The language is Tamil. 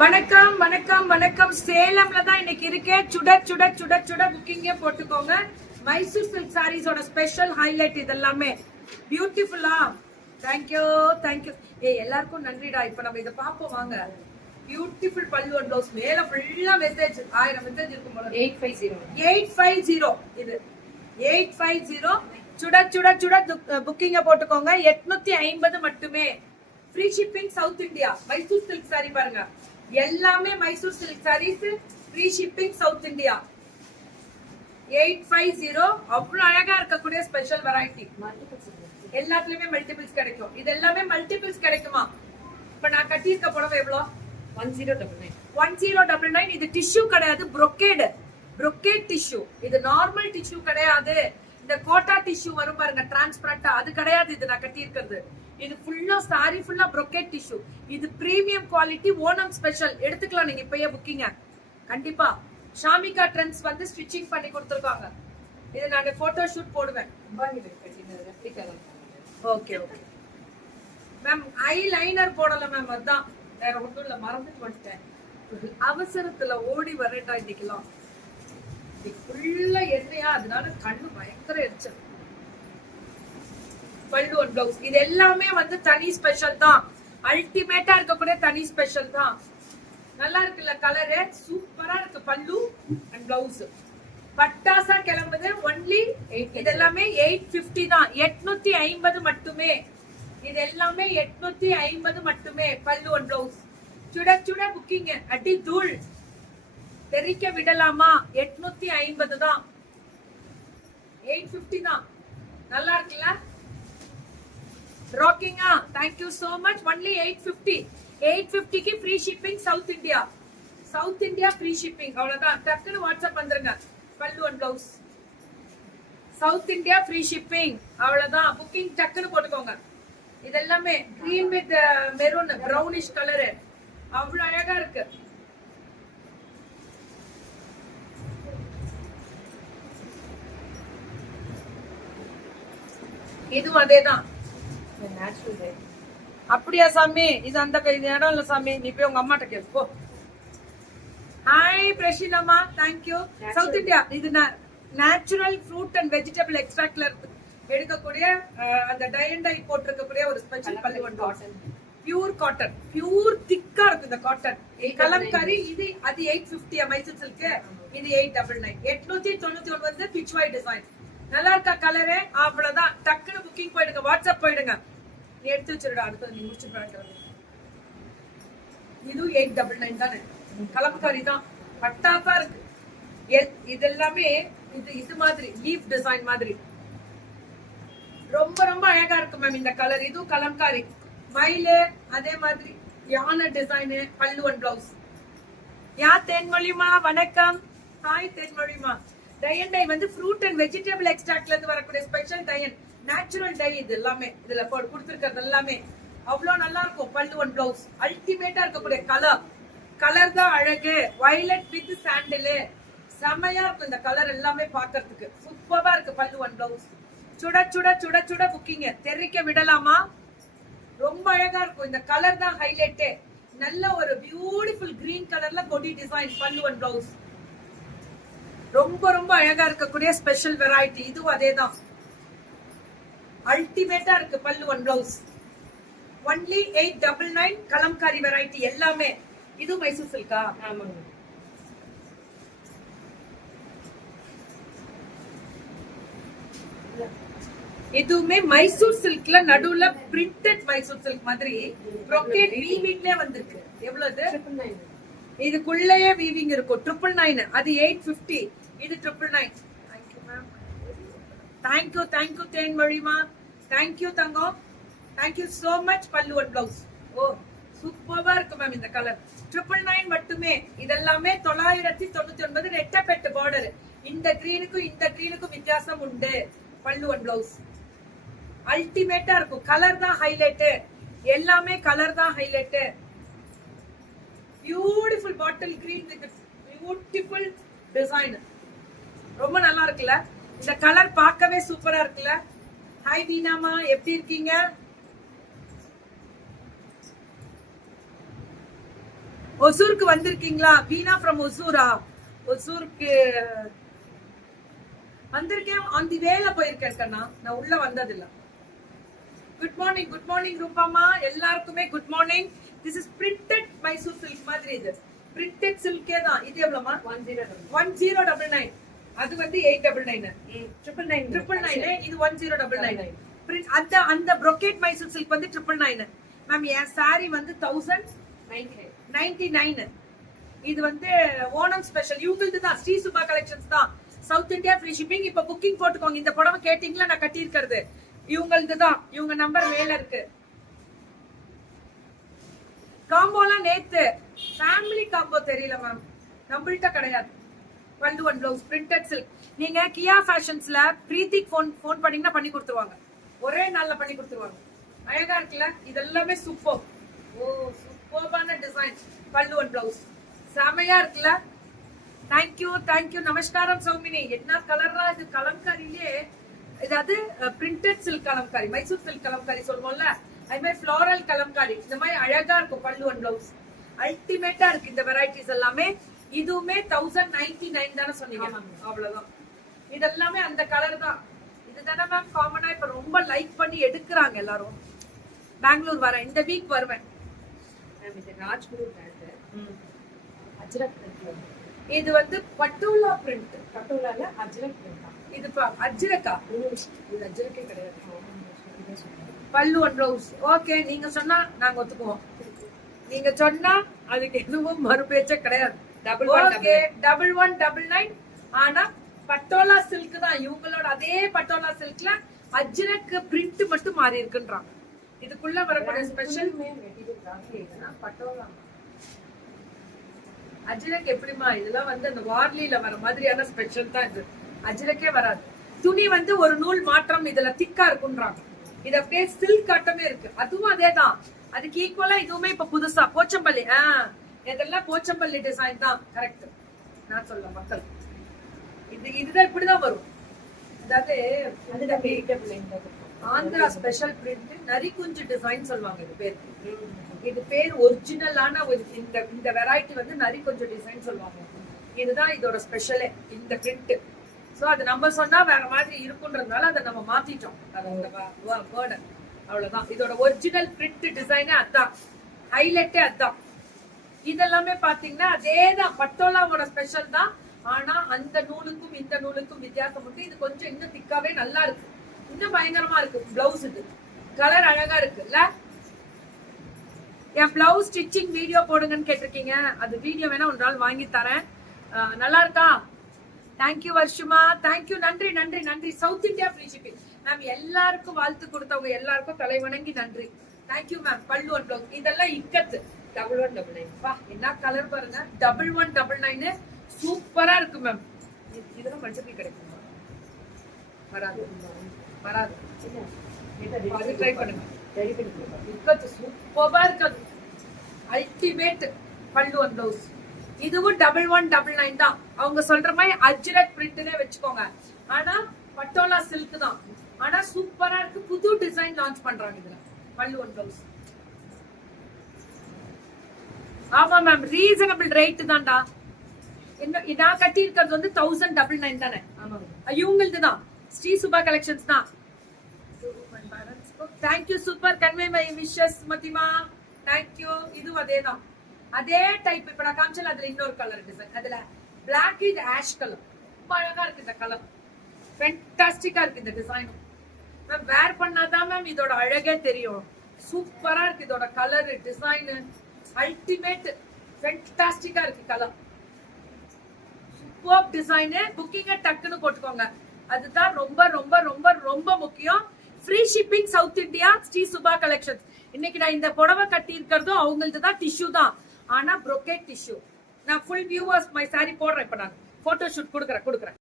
வணக்கம் வணக்கம் வணக்கம். சேலம்ல தான் இன்னைக்கு இருக்கேன். சுட சுட சுட சுட புக்கிங்கே போட்டுக்கோங்க. மைசூர் சில்க் சாரீஸோட ஸ்பெஷல் ஹைலைட் இதெல்லாமே பியூட்டிஃபுல்லா. Thank you thank you. எல்லாருக்கும் நன்றிடா. இப்ப நம்ம இதை பார்ப்போம் வாங்க. பியூட்டிஃபுல் பல்லு அண்ட் ப்ளவுஸ். மேல ஃபுல்லா மெசேஜ் 1000 மெசேஜ் இருக்கும் போல. 850 இது 850 சுட சுட சுட புக்கிங்க போட்டுக்கோங்க. 850 மட்டுமே. Free shipping south India. Mysore silk sari பாருங்க, எல்லாமே Mysore silk sarees. Free shipping south India. 850. அவ்வளவு அழகா இருக்கக்கூடிய ஸ்பெஷல் வெரைட்டி. எல்லாத்துலயுமே மல்டிபிள்ஸ் கிடைக்கும். இது எல்லாமே மல்டிபிள்ஸ் கிடைக்குமா? இப்ப நான் கட்டியிருக்க புடவை எவ்வளவு? 1099. 1099. இது டிஷ்யூ கிடையாது, brocade டிஷ்யூ. இது நார்மல் டிஷ்யூ கிடையாது. இந்த கோட்டா டிஷ்யூ வரும் பாருங்க, டிரான்ஸ்பரண்டா, அது கிடையாது. இது நான் கட்டி இருக்கிறது. இது ஃபுல்லா சாரி ஃபுல்லா brocade டிஷ்யூ. இது பிரீமியம் குவாலிட்டி, ஓணம் ஸ்பெஷல். எடுத்துக்கலாம் நீங்க இப்பயே புக்கிங்க. கண்டிப்பா ஷாமிகா ட்ரெண்ட்ஸ் வந்து ஸ்டிச்சிங் பண்ணி கொடுத்துருக்காங்க. இது நான் போட்டோ ஷூட் போடுவேன். Okay okay ma'am. Eye liner போடல மேம், அதான் வேற ஒன்றும் இல்ல, மறந்துட்டு வந்துட்டேன். அவசரத்துல ஓடி வரேன்டா இன்னைக்கெல்லாம். ஃபுல்லா எண்ணெயா, அதனால கண்ணு பயங்கர எரிச்சல். பல்லு அண்ட் பிளவுஸ் இது எல்லாமே வந்து தனி ஸ்பெஷல் தான். அல்டிமேட்டா இருக்கக்கூடிய தனி ஸ்பெஷல் தான். நல்லா இருக்குல்ல கலரு, சூப்பரா இருக்கு. பல்லு அண்ட் பிளவுஸ் பட்டாசா கிளம்புது. ஒன்லி இது எல்லாமே 850 தான். 850 மட்டுமே. இது எல்லாமே 850 மட்டுமே. பல்லு அண்ட் பிளவுஸ் சுட சுட புக்கிங். அடி தூள் தெரிக்க விடலாமா? 850 தான். 850 தான். நல்லா இருக்குல்ல? ராக்கிங்கா. Thank you so much. Only 850. 850 க்கு free shipping south India. South India free shipping. அவ்வளவுதான். டக்குனு வாட்ஸ்அப் வந்துருங்க. பல்லு and blouse south India free shipping. அவ்வளவுதான். புக்கிங் டக்குனு போட்டுக்கோங்க. இதெல்லாமே green with maroon brownish colour. அவ்வளவு அழகா இருக்கு. இதுவும் அதேதான். அப்படியா சாமி? இது அந்த இடம் இல்ல சாமி, நீ போய் உங்க அம்மாட்ட கேளு போ. ஹாய் பிரஷினம்மா, தேங்க்யூ. South India. இது நேச்சுரல் ஃப்ரூட் அண்ட் வெஜிடபிள் எக்ஸ்ட்ராக்ட்ல எடுக்கக்கூடிய அந்த டை அண்ட் டை போட்டிருக்கக்கூடிய ஒரு ஸ்பெஷல் பல்லு on cotton. Pure cotton, pure திக்கா இருக்கு இந்த காட்டன். கலம்காரி. இது அது 850 மைசூர் சில்க். இது 899. 899 பிச்வாய் டிசைன். நல்லா இருக்கா கலரு? அவ்வளவுதான். டக்குனு புக்கிங் போயிடுங்க. வாட்ஸ்அப் போயிடுங்க. நீ எடுத்து வச்சிருடா. அடுத்தது நீ முடிச்சு பாட்டு. இது 899 தானே. கலம்காரி தான். பட்டாப்பா இருக்கு. இது எல்லாமே இது மாதிரி லீஃப் டிசைன் மாதிரி ரொம்ப ரொம்ப அழகா இருக்கு மேம் இந்த கலர். இதுவும் கலம்காரி. மயிலு அதே மாதிரி யானை டிசைன். பல்லு அண்ட் பிளவுஸ். யா தேன்மொழிமா வணக்கம். ஹாய் தேன்மொழிமா. டை அண்ட் டை வந்து ஃப்ரூட் அண்ட் வெஜிடபிள் எக்ஸ்ட்ராக்ட்ல இருந்து வரக்கூடிய special dye and natural dye. இது எல்லாமே இதுல கொடுத்துருக்கிறது எல்லாமே அவ்வளவு நல்லா இருக்கும். பல்லு அண்ட் பிளவுஸ் அல்டிமேட்டா இருக்கக்கூடிய கலர் தான் அழகு. வயலட் வித் சாண்டில். செமையா இருக்கும் இந்த கலர் எல்லாமே பாக்குறதுக்கு. சூப்பரா இருக்கு பல்லு அண்ட் பிளவுஸ். சுட சுட சுட சுட புக்கிங்க. தெரிக்க விடலாமா? ரொம்ப அழகா இருக்கும். இந்த கலர் தான் ஹைலைட்டே. நல்ல ஒரு பியூட்டிஃபுல் கிரீன் கலர்ல கொடி டிசைன். பல்லு அண்ட் பிளவுஸ் ரொம்ப ரொம்ப அழகா இருக்கக்கூடிய ஸ்பெஷல் வெரைட்டி. இதுவும் அதேதான். அல்டிமேட்டா இருக்கு பல்லு and blouse. Only 899. Kalamkari variety எல்லாமே. இது மைசூர் சில்கா? ஆமாங்க. இதுவுமே மைசூர் சில்க்ல நடுவுல பிரிண்டட் மைசூர் சில்க் மாதிரி brocade வீவிங்ல வந்திருக்கு. எவ்வளவு? இதுக்குள்ளேயே வீவிங் இருக்கும். 999. அது 850. இது 999. Thank you ma'am. தேங்க்யூ தேங்க்யூ தேன்மொழிமா. தேங்க்யூ தங்கம். Thank you so much. பல்லு அண்ட் பிளவுஸ். ஓ சூப்பரா இருக்கு மேம் இந்த கலர். 999 மட்டுமே. இதெல்லாமே 999. ரெட்டப்பெட்டு பார்டர். இந்த கிரீனுக்கும் வித்தியாசம் உண்டு. பல்லு அண்ட் பிளவுஸ் அல்டிமேட்டா இருக்கும். கலர் தான் ஹைலைட். எல்லாமே கலர் தான் highlight. Beautiful bottle green with beautiful design. ரொம்ப நல்லா இருக்குல்ல? இந்த கலர் பார்க்கவே சூப்பரா இருக்குல்ல? ஹாய் வீணாமா, எப்படி இருக்கீங்க? ஒசூருக்கு வந்திருக்கீங்களா? வீணா ஃப்ரம் ஒசூரா? ஒசூருக்கு வந்திருக்கேன், ஆன் தி வேல போயிருக்கேன் கண்ணா, நான் உள்ள வந்ததில்ல. குட் மார்னிங் ரூபாமா, எல்லாருக்குமே good morning. This is printed Mysore silk மாதிரி, இது பிரிண்டட் சில்கே தான். இது எவ்வளவுமா? 1099. அது வந்து 899. 999. இது 1099. அந்த அந்த brocade மைசூர் சில்க் வந்து 999. மேம் என் saree வந்து 1099. இது வந்து ஓணம் ஸ்பெஷல், இவங்களுக்கு தான், ஸ்ரீ சுபா கலெக்ஷன்ஸ் தான், சவுத் இந்தியா ஃப்ரீ ஷிப்பிங். இப்ப புக்கிங் போட்டுக்கோங்க. இந்த புடவை கேட்டீங்களா, நான் கட்டி இருக்கிறது இவங்களது தான், இவங்க நம்பர் மேல இருக்கு. காம்போலாம் நேத்து ஃபேமிலி காம்போ தெரியல மேம், நம்மள்ட்ட கிடையாது. பல்லுவன் பிளவுஸ் பிரிண்டட் சில்க். நீங்க கியா ஃபேஷன்ஸ்ல பிரீத்திக் ஃபோன் பண்ணீங்கன்னா பண்ணி கொடுத்துருவாங்க, ஒரே நாள்ல பண்ணி கொடுத்துருவாங்க. அழகா இருக்குல்ல, இதெல்லாமே சூப்பர். ஓ சூப்பர்பான டிசைன். பல்லுவன் பிளவுஸ் செமையா இருக்குல்ல. தேங்க்யூ நமஸ்காரம் சௌமினி. என்ன கலரா இது, கலம்காரிலே இதாவது printed silk Kalamkari, Mysore silk Kalamkari சொல்லுவோம்ல, அது மாதிரி ஃப்ளோரல் கலம்காரி. இந்த மாதிரி அழகா இருக்கும் பல்லுவன் பிளவுஸ், அல்டிமேட்டா இருக்கு இந்த வெரைட்டிஸ் எல்லாமே. இதுவுமே 1099 தானே சொன்னீங்க? அவ்வளவுதான். இதெல்லாமே அந்த கலர் தான். இதுதானே மேம் காமனா இப்ப ரொம்ப லைக் பண்ணி எடுக்கிறாங்க எல்லாரும். பெங்களூர் வரேன், இந்த வீக் வருவேன். ராஜ்குரு இது வந்து பட்டோலா பிரிண்ட். பட்டோலால அஜ்ரக் பிரிண்ட். இது அஜ்ரக்கா? இது அஜ்ரக்கே கிடையாது. பல்லுவன் பிளவுஸ். ஓகே, நீங்க சொன்னா நாங்க ஒத்துக்குவோம். நீங்க சொன்னா அதுக்கு எதுவும் மறுபேச்ச கிடையாது. ஓகே 1199. ஆனா பட்டோலா சில்க் தான், இவங்களோட அதே பட்டோலா சில்க்ல அஜ்ரக் பிரிண்ட் மட்டும் மாறி இருக்குன்றாங்க. இதுக்குள்ள வரக்கூடிய ஸ்பெஷல் பட்டோலா அஜ்ரக் எப்படிமா? இதெல்லாம் வந்து அந்த வார்லில வர மாதிரியான ஸ்பெஷல் தான் இது, அஜ்ரக்கே வராது. துணி வந்து ஒரு நூல் மாற்றம் இதுல திக்கா இருக்குன்றாங்க. இது அப்படியே சில்க் காட்டமே இருக்கு, அதுவும் அதே தான். அதுக்கு ஈக்குவலா இதுவுமே இப்ப புதுசா போச்சம்பள்ளி. இதெல்லாம் போச்சம்பள்ளி டிசைன் தான். கரெக்ட், நான் சொல்ல மக்கள் இதுதான் இப்படிதான் வரும். அதாவது ஆந்திரா ஸ்பெஷல் பிரிண்ட் நரிக்குஞ்சு டிசைன் சொல்லுவாங்க இது பேர். இது பேர் ஒரிஜினலான இந்த வெரைட்டி வந்து நரிக்குஞ்சு டிசைன் சொல்லுவாங்க. இதுதான் இதோட ஸ்பெஷலே, இந்த பிரிண்ட். சோ அது நம்ம சொன்னா வேற மாதிரி இருக்குன்றதுனால அதை நம்ம மாத்திட்டோம். அவ்வளவுதான். இதோட ஒரிஜினல் பிரிண்ட் டிசைனே அதான், ஹைலைட்டே அதான். இதெல்லாமே பாத்தீங்கன்னா அதேதான், பட்டோலாவோட ஸ்பெஷல் தான். ஆனா அந்த நூலுக்கும் இந்த நூலுக்கும் வித்தியாசம் உண்டு. இது கொஞ்சம் இன்னும் திக்காவே நல்லா இருக்கு, இன்னும் பயங்கரமா இருக்கு. பிளவுஸ் இது கலர் அழகா இருக்கு இல்ல? என் பிளவுஸ் ஸ்டிச்சிங் வீடியோ போடுங்கன்னு கேட்டிருக்கீங்க, அது வீடியோ வேணா ஒரு நாள் வாங்கி தரேன். நல்லா இருக்கா? தேங்க்யூ வர்ஷுமா, தேங்க்யூ, நன்றி. South India free shipping ma'am. எல்லாருக்கும் வாழ்த்து கொடுத்தவங்க எல்லாருக்கும் தலை வணங்கி நன்றி. Thank you ma'am. பல்லுவன் பிளவுஸ் இதெல்லாம் இக்கத்து 1199. வா என்ன கலர் பாருங்க, 1199. சூப்பரா இருக்கு மேம். இதெல்லாம் மல்டிபிள் கிடைக்குமா? வராது. அது ட்ரை பண்ணுங்க. இக்கத்து சூப்பரா இருக்கு, அல்டிமேட் பல்லுவன் பிளவுஸ். இதுவும் 1199 தான். அவங்க சொல்ற மாதிரி அஜ்ரக் பிரிண்ட்னே வச்சுக்கோங்க. ஆனா பட்டோலா சில்க் தான். ஆனா சூப்பரா இருக்கு, புது டிசைன் லான்ச் பண்றாங்க இதுல. பல்லுவன் பிளவுஸ். ஆமா மேம், ரீசனபிள் ரேட் தான்டா. நான் கட்டி இருக்கிறது வந்து 1099 தானே? இவங்களுக்கு தான், ஸ்ரீ சுபா கலெக்ஷன்ஸ் தான். Thank you, super. Convey my wishes மதிமா, தேங்க்யூ. இதுவும் அதே தான், அதே டைப். இப்ப நான் காமிச்சல அதுல இன்னொரு கலர் டிசைன், அதுல பிளாக் வித் ஆஷ் கலர். ரொம்ப அழகா இருக்கு இந்த கலர், ஃபேண்டாஸ்டிக்கா இருக்கு இந்த டிசைன். மேம் வேர் பண்ணாதான் மேம் இதோட அழகே தெரியும். சூப்பரா இருக்கு இதோட கலர் டிசைன், அல்டிமேட் ஃபேண்டாஸ்டிக்கா இருக்கு கலர். Super design. புக்கிங்க டக்குன்னு போட்டுக்கோங்க, அதுதான் ரொம்ப ரொம்ப ரொம்ப ரொம்ப முக்கியம். Free shipping south India, Sri Subha collections. இன்னைக்கு நான் இந்த புடவை கட்டி இருக்கிறதும் அவங்களுக்கு தான், டிஷ்யூ தான். ஆனா brocade டிஷ்யூ. நான் ஃபுல் வியூவர்ஸ் மை சாரி போடுறேன். இப்ப நான் போட்டோ ஷூட் கொடுக்குறேன்.